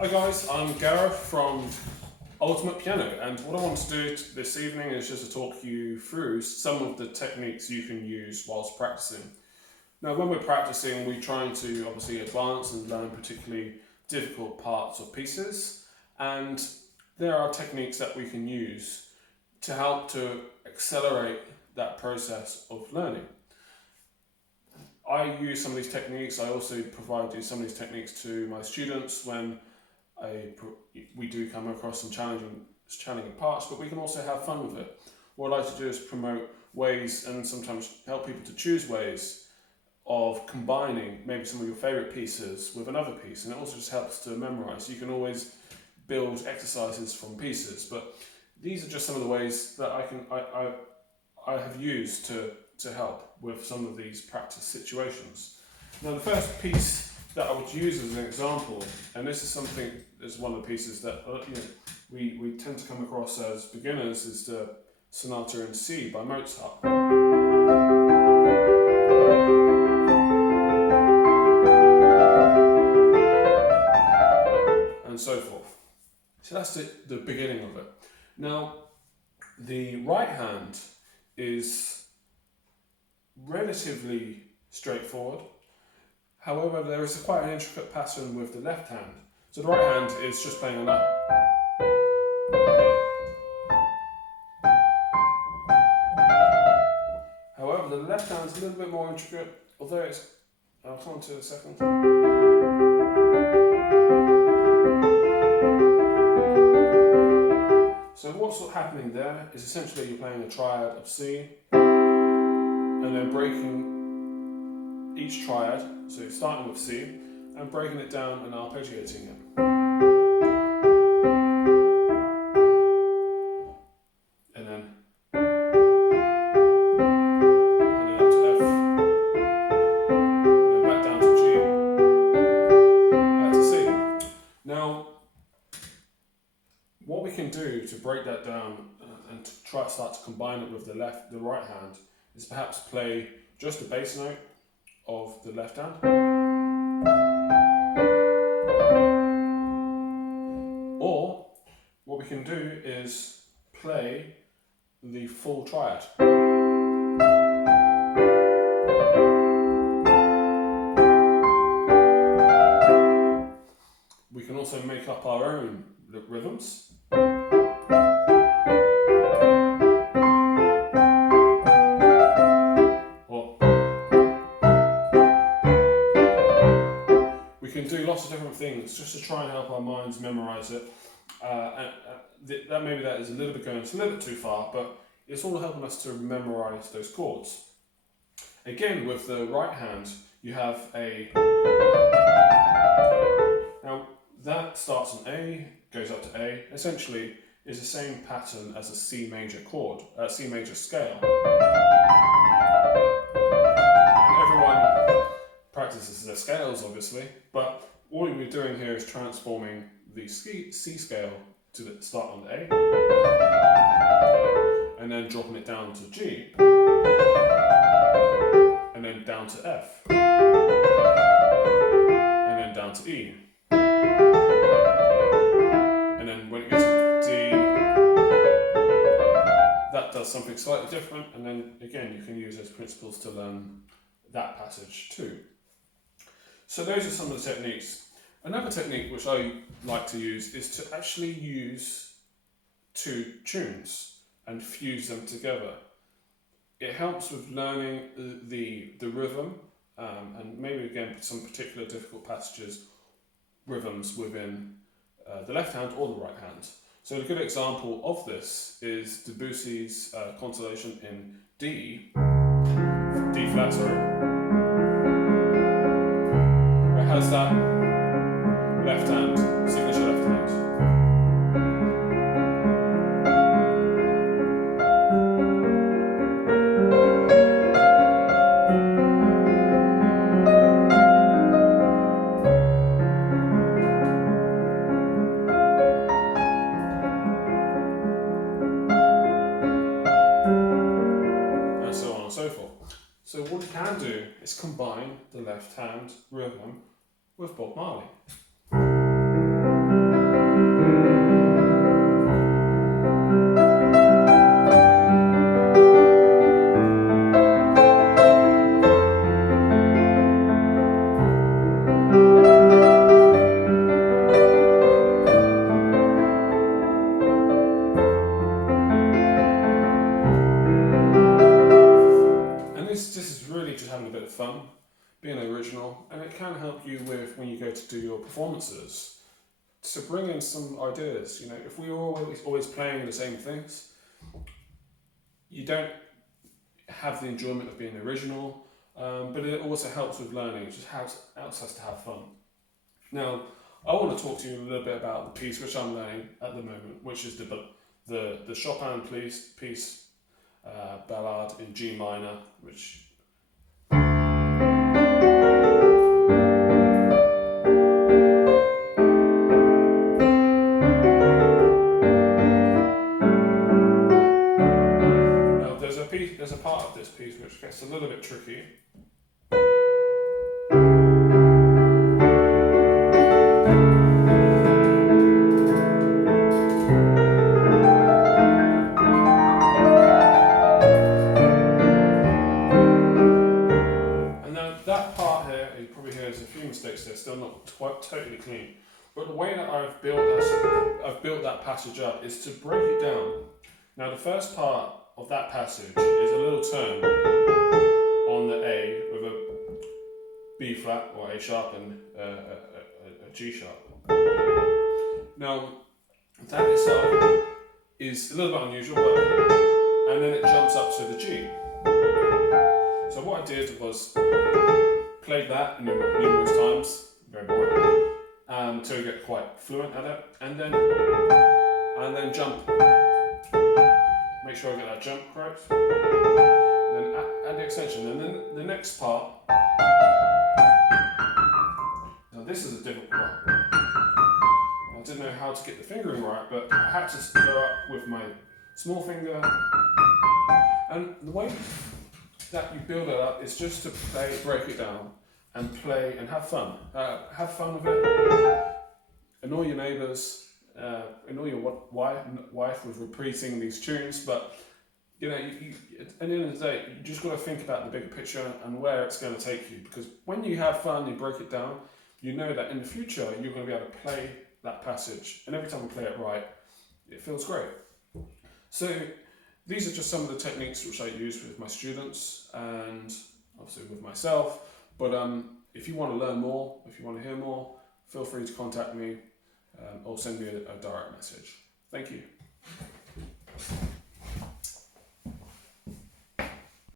Hi guys, I'm Gareth from Ultimate Piano, and what I want to do this evening is just to talk you through some of the techniques you can use whilst practicing. Now when we're practicing, we're trying to obviously advance and learn particularly difficult parts of pieces, and there are techniques that we can use to help to accelerate that process of learning. I use some of these techniques. I also provide some of these techniques to my students when we do come across some challenging parts, but we can also have fun with it. What I like to do is promote ways and sometimes help people to choose ways of combining maybe some of your favourite pieces with another piece, and it also just helps to memorise. You can always build exercises from pieces, but these are just some of the ways that I have used to help with some of these practice situations. Now the first piece that I would use as an example, and this is one of the pieces that we tend to come across as beginners, is the Sonata in C by Mozart. And so forth. So that's the beginning of it. Now, the right hand is relatively straightforward. However, there is quite an intricate pattern with the left hand. So the right hand is just playing on that. However, the left hand is a little bit more intricate, although I'll come on to it in a second. So what's happening there is essentially you're playing a triad of C, and then breaking each triad, so starting with C, and breaking it down and arpeggiating it. And then up to F, and then back down to G, back to C. Now, what we can do to break that down and to try to start to combine it with the right hand is perhaps play just the bass note of the left hand, or what we can do is play the full triad. We can also make up our own rhythms. We can do lots of different things just to try and help our minds memorise it. Maybe that is a little bit too far, but it's all helping us to memorise those chords. Again, with the right hand, you have now that starts on A, goes up to A. Essentially, is the same pattern as a C major chord, C major scale. Practices their scales, obviously, but all we're doing here is transforming the C scale to start on A, and then dropping it down to G, and then down to F, and then down to E, and then when it gets to D, that does something slightly different, and then again you can use those principles to learn that passage too. So those are some of the techniques. Another technique which I like to use is to actually use two tunes and fuse them together. It helps with learning the rhythm and maybe again some particular difficult passages, rhythms within the left hand or the right hand. So a good example of this is Debussy's Consolation in D flat, has that left hand, signature left hand. And so on and so forth. So what we can do is combine the left hand rhythm with Bob Marley. a bit of fun, being original, and it can help you with when you go to do your performances to bring in some ideas. You know, if we were always playing the same things, you don't have the enjoyment of being original, but it also helps with learning. It just helps us to have fun. Now, I want to talk to you a little bit about the piece which I'm learning at the moment, which is the Chopin piece, Ballade in G minor, which now there's a part of this piece which gets a little bit tricky. That part here, you probably hear there's a few mistakes there, still not quite totally clean. But the way that I've built that passage up is to break it down. Now the first part of that passage is a little turn on the A with a B flat or A sharp and a G sharp. Now that itself is a little bit unusual, and then it jumps up to the G. So what I did was played that numerous times, very boring, until you get quite fluent at it, and then jump. Make sure I get that jump correct. Then add the extension, and then the next part. Now this is a difficult one. I didn't know how to get the fingering right, but I had to go up with my small finger, and the way that you build it up is just to break it down, and play and have fun. Have fun with it. Annoy your neighbours. Annoy your wife with repeating these tunes. But you know, at the end of the day, you just got to think about the bigger picture and where it's going to take you. Because when you have fun, you break it down. You know that in the future you're going to be able to play that passage, and every time you play it right, it feels great. So these are just some of the techniques which I use with my students and obviously with myself. But if you want to learn more, if you want to hear more, feel free to contact me or send me a direct message. Thank you.